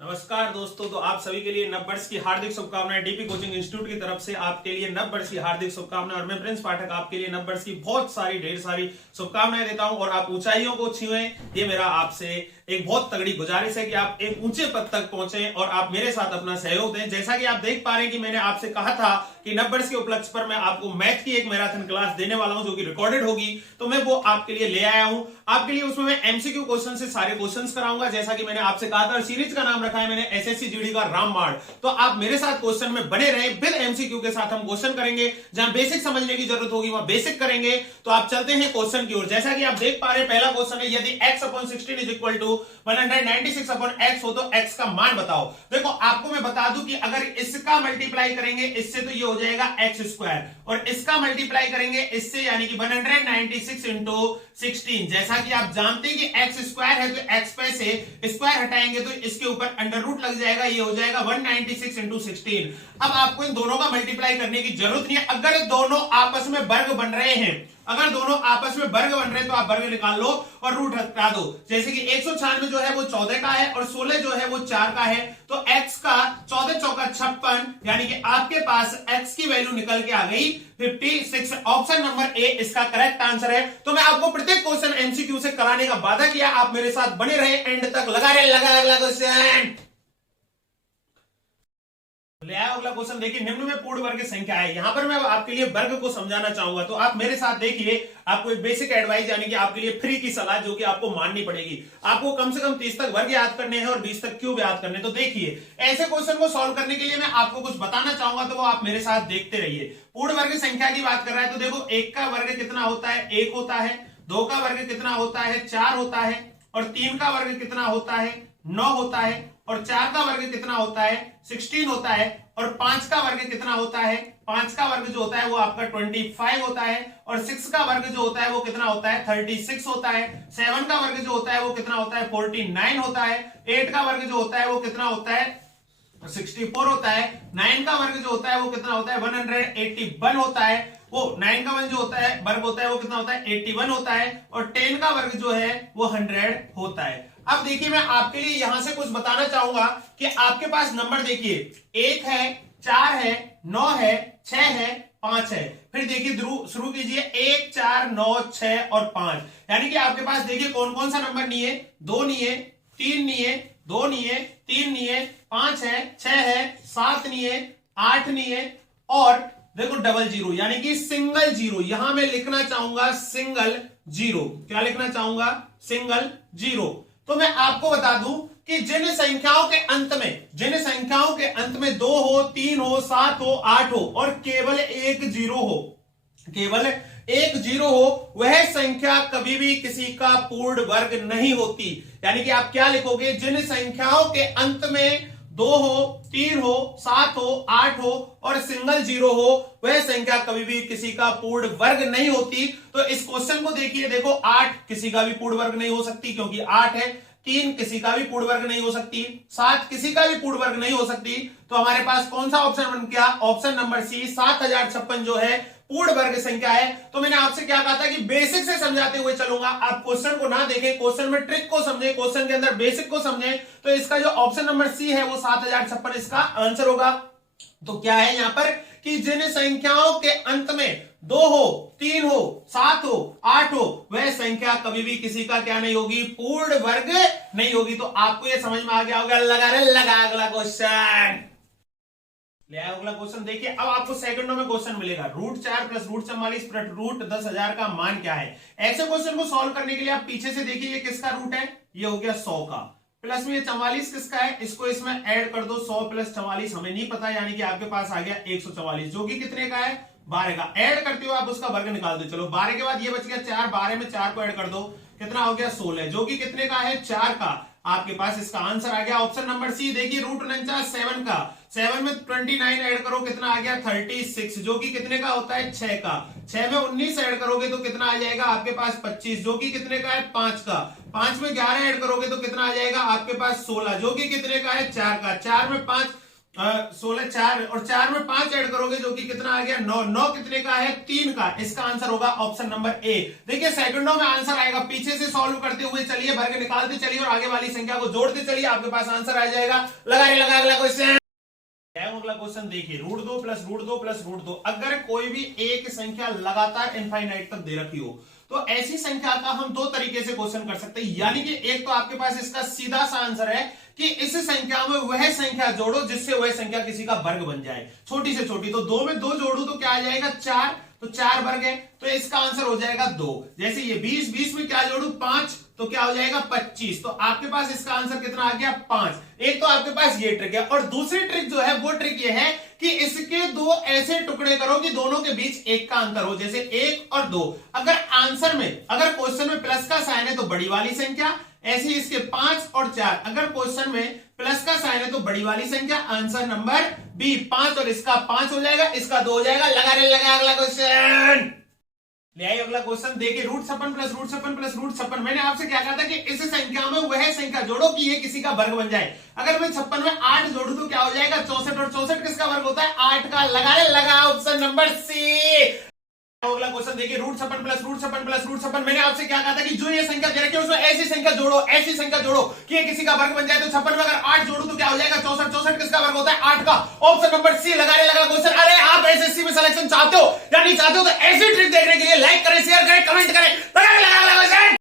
नमस्कार दोस्तों, तो आप सभी के लिए नव वर्ष की हार्दिक शुभकामनाएं। डीपी कोचिंग इंस्टीट्यूट की तरफ से आपके लिए नव वर्ष की हार्दिक शुभकामनाएं और मैं प्रिंस पाठक आपके लिए नव वर्ष की बहुत सारी ढेर सारी शुभकामनाएं देता हूं। और आप ऊंचाइयों को छुएं, ये मेरा आपसे एक बहुत तगड़ी गुजारिश है कि आप एक ऊंचे पद तक पहुंचे और आप मेरे साथ अपना सहयोग दें। जैसा कि आप देख पा रहे हैं कि मैंने आपसे कहा था कि नव वर्ष के उपलक्ष्य पर मैं आपको मैथ की एक मैराथन क्लास देने वाला हूं जो कि रिकॉर्डेड होगी, तो मैं वो आपके लिए ले आया हूं। आपके लिए उसमें मैं एमसीक्यू क्वेश्चन से सारे क्वेश्चंस कराऊंगा, जैसा कि मैंने आपसे कहा था। सीरीज का नाम रखा है मैंने एसएससी जीडी का रामबाण। तो आप मेरे साथ क्वेश्चन में बने रहें, विद एमसीक्यू के साथ हम क्वेश्चन करेंगे। जहां बेसिक समझने की जरूरत होगी वहां बेसिक करेंगे। तो आप चलते हैं क्वेश्चन की ओर। जैसा कि आप देख पा रहे हैं, पहला क्वेश्चन है, यदि x upon 16 is equal to 196 upon x हो तो x का मान बताओ। देखो, आपको मैं बता दूं कि अगर इसका मल्टीप्लाई करेंगे इससे तो ये हो जाएगा x स्क्वायर, और इसका मल्टीप्लाई करेंगे इससे यानी कि 196 इंटू 16। जैसा कि आप जानते हैं कि x स्क्वायर है तो x पे से स्क्वायर हटाएंगे तो इसके ऊपर अंडर रूट लग जाएगा, ये हो जाएगा 196 इंटू 16। अब आपको इन दोनों का मल्टीप्लाई करने की जरूरत नहीं है। अगर दोनों आपस में वर्ग बन रहे हैं, अगर दोनों आपस में वर्ग बन रहे हैं तो आप वर्ग निकाल लो और रूट हटा दो। जैसे कि 196 जो है वो 14 का है और 16 जो है वो 4 का है, तो x का 14 चौका 56, यानी कि आपके पास x की वैल्यू निकल के आ गई 56। ऑप्शन नंबर ए इसका करेक्ट आंसर है। तो मैं आपको प्रत्येक क्वेश्चन एमसीक्यू से कराने का वादा किया, आप मेरे साथ बने रहे, एंड तक लगा रहे। लगा अगला क्वेश्चन ले आया। अगला क्वेश्चन देखिए, निम्न में पूर्ण वर्ग की संख्या है। यहां पर मैं आपके लिए वर्ग को समझाना चाहूंगा, तो आप मेरे साथ देखिए। आपको एक बेसिक एडवाइस यानी कि आपके लिए फ्री की सलाह जो कि आपको माननी पड़ेगी। आपको कम से कम 30 तक वर्ग याद करने हैं और 20 तक क्यूब याद करने। तो देखिए, ऐसे क्वेश्चन को सॉल्व करने के लिए मैं आपको कुछ बताना चाहूंगा, तो वो आप मेरे साथ देखते रहिए। पूर्ण वर्ग की संख्या की बात कर रहा है तो देखो, 1 का वर्ग कितना होता है? 1 होता है। 2 का वर्ग कितना होता है? 4 होता है। और 3 का वर्ग कितना होता है? 9 होता है। और 4 का वर्ग कितना होता है? 16 होता है। और 5 का वर्ग कितना होता है? 5 का वर्ग जो होता है वो आपका 25 होता है। और 6 का वर्ग जो होता है वो कितना होता है? 36 होता है। 7 का वर्ग जो होता है वो कितना होता है? 49 होता है। 8 का वर्ग जो होता है वो कितना होता है? 64 होता है। 9 का वर्ग जो होता है वो कितना होता है? 181 होता है। वो 9 का वर्ग जो होता है वर्ग होता है वो कितना होता है? 81 होता है। और 10 का वर्ग जो है वो 100 होता है। अब देखिए, मैं आपके लिए यहां से कुछ बताना चाहूंगा कि आपके पास नंबर देखिए, 1 है, 4 है, 9 है, 6 है, 5 है। फिर देखिए शुरू कीजिए, 1, 4, 9, 6 और 5। यानी कि आपके पास देखिए कौन कौन सा नंबर नहीं है? 2 नहीं है, 3 नहीं है, 2 नहीं है, 3 नहीं है, 5 है, 6 है, 7 नहीं है, 8 नहीं है, और देखो डबल जीरो यानी कि सिंगल जीरो। यहां मैं लिखना चाहूंगा सिंगल जीरो। क्या लिखना चाहूंगा? Single zero. तो मैं आपको बता दूं कि जिन संख्याओं के अंत में 2 हो, 3 हो, 7 हो, 8 हो और केवल एक जीरो हो, केवल एक जीरो हो, वह संख्या कभी भी किसी का पूर्ण वर्ग नहीं होती। यानी कि आप क्या लिखोगे? जिन संख्याओं के अंत में 2 हो, 3 हो, 7 हो, 8 हो और सिंगल जीरो हो, वह संख्या कभी भी किसी का पूर्ण वर्ग नहीं होती। तो इस क्वेश्चन को देखिए, देखो 8 किसी का भी पूर्ण वर्ग नहीं हो सकती क्योंकि 8 है। 3 किसी का भी पूर्ण वर्ग नहीं हो सकती। 7 किसी का भी पूर्ण वर्ग नहीं हो सकती। तो हमारे पास कौन सा ऑप्शन बन गया? ऑप्शन नंबर सी, 7056 जो है पूर्ण वर्ग संख्या है। तो मैंने आपसे क्या कहा था कि बेसिक से समझाते हुए चलूंगा। आप क्वेश्चन को ना देखें, क्वेश्चन में ट्रिक को समझें, क्वेश्चन के अंदर बेसिक को समझें। तो इसका जो ऑप्शन नंबर सी है वो 7056 इसका आंसर होगा। तो क्या है यहां पर कि जिन संख्याओं के अंत में 2 हो, 3 हो, 7 हो, 8 हो, वह संख्या कभी भी किसी का क्या नहीं होगी? पूर्ण वर्ग नहीं होगी। तो आपको यह समझ में आ गया होगा। लगा अगला क्वेश्चन ले आया। अगला क्वेश्चन देखिए, अब आपको सेकंडों में क्वेश्चन मिलेगा। √4 प्लस √44 प्लस √10,000 का मान क्या है? ऐसे क्वेश्चन को सॉल्व करने के लिए आप पीछे से देखिए, ये किसका रूट है? ये हो गया 100 का। प्लस में ये 44 किसका है? इसको इसमें ऐड कर दो। 100 प्लस 44 हमें नहीं पता, यानी कि आपके पास आ गया 144, जो कि कितने का है? 12 का। ऐड करते हो आप उसका वर्ग निकाल दो। चलो 12 के बाद ये बच गया 4, 12 में 4 को ऐड कर दो, कितना हो गया? 16, जो कि कितने का है? 4 का। आपके पास इसका आंसर आ गया ऑप्शन नंबर सी। देखिए √49 7 का, 7 में 29 ऐड करो, कितना आ गया? 36, जो कि कितने का होता है? 6 का। 6 में 19 ऐड करोगे तो कितना आ जाएगा आपके पास? 25, जो कि कितने का है? 5 का। 5 में 11 ऐड करोगे तो कितना आ जाएगा आपके पास? 16, जो कि कितने का है? 4 का। 4 में 5 16 4 और 4 में 5 ऐड करोगे जो कि कितना आ गया 9। 9 कितने का है 3 का। इसका आंसर होगा ऑप्शन नंबर ए। देखिए सेकंडों में आंसर आएगा, पीछे से सॉल्व करते हुए चलिए, भर के निकालते चलिए और आगे वाली संख्या को जोड़ते चलिए, आपके पास आंसर आ जाएगा। लगा अगला क्वेश्चन। अगला क्वेश्चन देखिए, √2 प्लस √2 प्लस √2। अगर कोई भी एक संख्या लगातार इनफाइनाइट तक दे रखी हो तो ऐसी संख्या का हम दो तरीके से क्वेश्चन कर सकते हैं। यानी कि एक तो आपके पास इसका सीधा सा आंसर है कि इस संख्या में वह संख्या जोड़ो जिससे वह संख्या किसी का वर्ग बन जाए, छोटी से छोटी। तो 2 में 2 जोड़ू तो क्या आ जाएगा 4, तो 4 वर्ग है, तो इसका आंसर हो जाएगा 2। जैसे ये 20, 20 में क्या जोड़ू 5, तो क्या हो जाएगा 25। तो आपके पास इसका आंसर कितना आ गया 5। एक तो आपके पास ये ट्रिक है, और दूसरी ट्रिक जो है वो ट्रिक ये है कि इसके दो ऐसे टुकड़े करो कि दोनों के बीच 1 का अंतर हो, जैसे 1 और 2। अगर आंसर में, अगर क्वेश्चन में प्लस का साइन है तो बड़ी वाली संख्या, ऐसे इसके 5 और 4। अगर क्वेश्चन में प्लस का साइन है तो बड़ी वाली संख्या, आंसर नंबर बी 5, और इसका 5 हो जाएगा, इसका 2 हो जाएगा। लगा अगला क्वेश्चन। ले आइए अगला क्वेश्चन। देखिए √56 प्लस √56 प्लस √56। मैंने आपसे क्या कहा था कि इस संख्या में वह संख्या जोड़ो कि ये किसी का वर्ग बन जाए। अगर मैं 56 में 8 जोड़ू तो क्या हो जाएगा 64, और 64 किसका वर्ग होता है 8 का। लगा ऑप्शन नंबर सी। अगला क्वेश्चन देखिए, √56 प्लस √56 प्लस √56। मैंने आपसे क्या कहा था कि जो ये संख्या दे रखी है उसमें ऐसी संख्या जोड़ो कि ये किसी का वर्ग बन जाए। तो 56 में अगर 8 जोड़ू तो क्या हो जाएगा 64, 64 किसका वर्ग होता है 8 का। Option number C. लगा क्वेश्चन। अरे आप एसएससी में सिलेक्शन चाहते हो या नहीं चाहते हो तो ऐसी ट्रिक देखने के लिए लाइक करें, शेयर करें, कमेंट करें। लगा क्वेश्चन।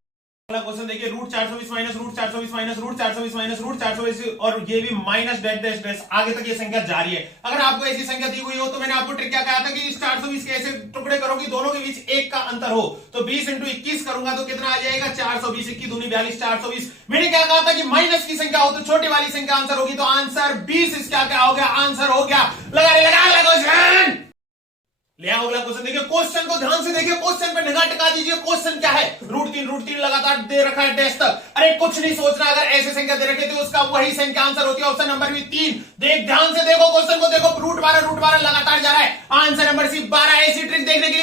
अगला क्वेश्चन देखिए, √420 माइनस √420 माइनस √420 माइनस √420, और ये भी माइनस डैश डैश डैश, आगे तक ये संख्या जारी है। अगर आपको ऐसी संख्या दी हुई हो तो मैंने आपको ट्रिक क्या कहा था कि इस 420 के ऐसे टुकड़े करो कि दोनों के बीच 1 का अंतर हो। तो 20 × 21 करूंगा तो कितना आ जाएगा 420। 21 दूनी 42, 420। मैंने क्या कहा था कि माइनस की संख्या हो तो छोटी वाली संख्या आंसर होगी, तो आंसर 20 इसका क्या हो गया, आंसर हो गया। लगा क्वेश्चन। ले आओ अगला क्वेश्चन। देखिए क्वेश्चन को ध्यान से देखिए, क्वेश्चन पे निगाह टिका दीजिए। क्वेश्चन क्या है, √3 लगातार दे रखा है डैश तक। अरे कुछ नहीं सोचना, अगर ऐसे संख्या दे रखी तो उसका वही संख्या आंसर होती है। ऑप्शन नंबर भी 3। देख ध्यान से देखो क्वेश्चन को, देखो √12 लगातार जा रहा है, आंसर नंबर सी 12। ऐसी ट्रिक देखने के